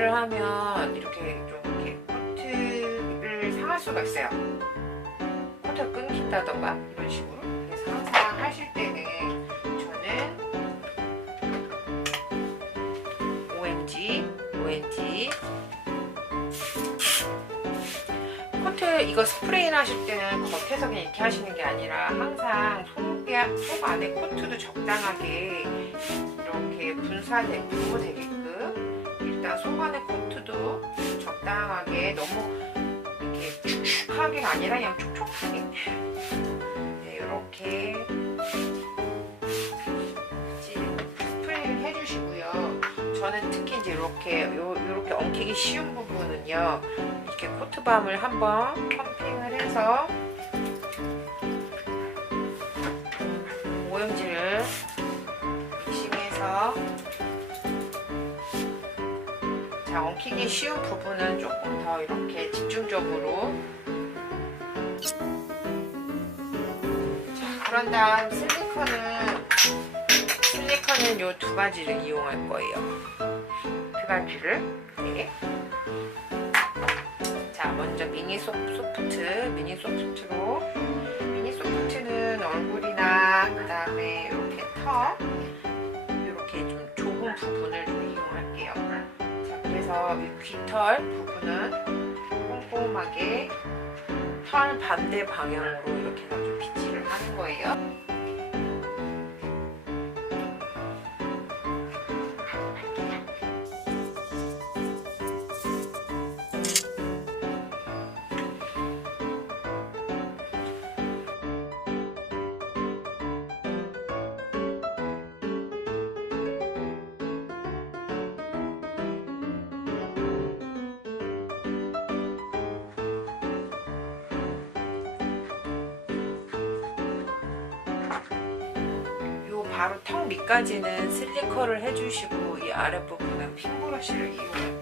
오염질을 하면 이렇게 좀 이렇게 코트를 상할 수가 있어요. 코트가 끊긴다던가 이런 식으로. 그래서 항상 하실 때는 저는 OMG, OMG 코트 이거 스프레이를 하실 때는 겉에서 그냥 이렇게 하시는 게 아니라 항상 속에, 속 안에 코트도 적당하게 이렇게 분사되, 분무되게 끔 일단 속 안에 코트도 적당하게 너무 이렇게 축축하게가 아니라 그냥 촉촉하게 네, 이렇게 스프레이를 해주시고요. 저는 특히 이제 이렇게 요, 요렇게 엉키기 쉬운 부분은요. 이렇게 코트밤을 한번 펌핑을 해서 오염지 자 엉키기 쉬운 부분은 조금 더 이렇게 집중적으로. 자 그런 다음 실리콘은 실리콘은 요두 가지를 이용할 거예요. 두 가지를. 네. 자 먼저 미니 소, 소프트 미니 소프트로 그래서 이 귀털 부분은 꼼꼼하게 털 반대 방향으로 이렇게 해서 좀 빗질을 하는 거예요 바로 턱 밑까지는 실리커를 해주시고 이 아랫부분은 핀 브러쉬를 이용할게요.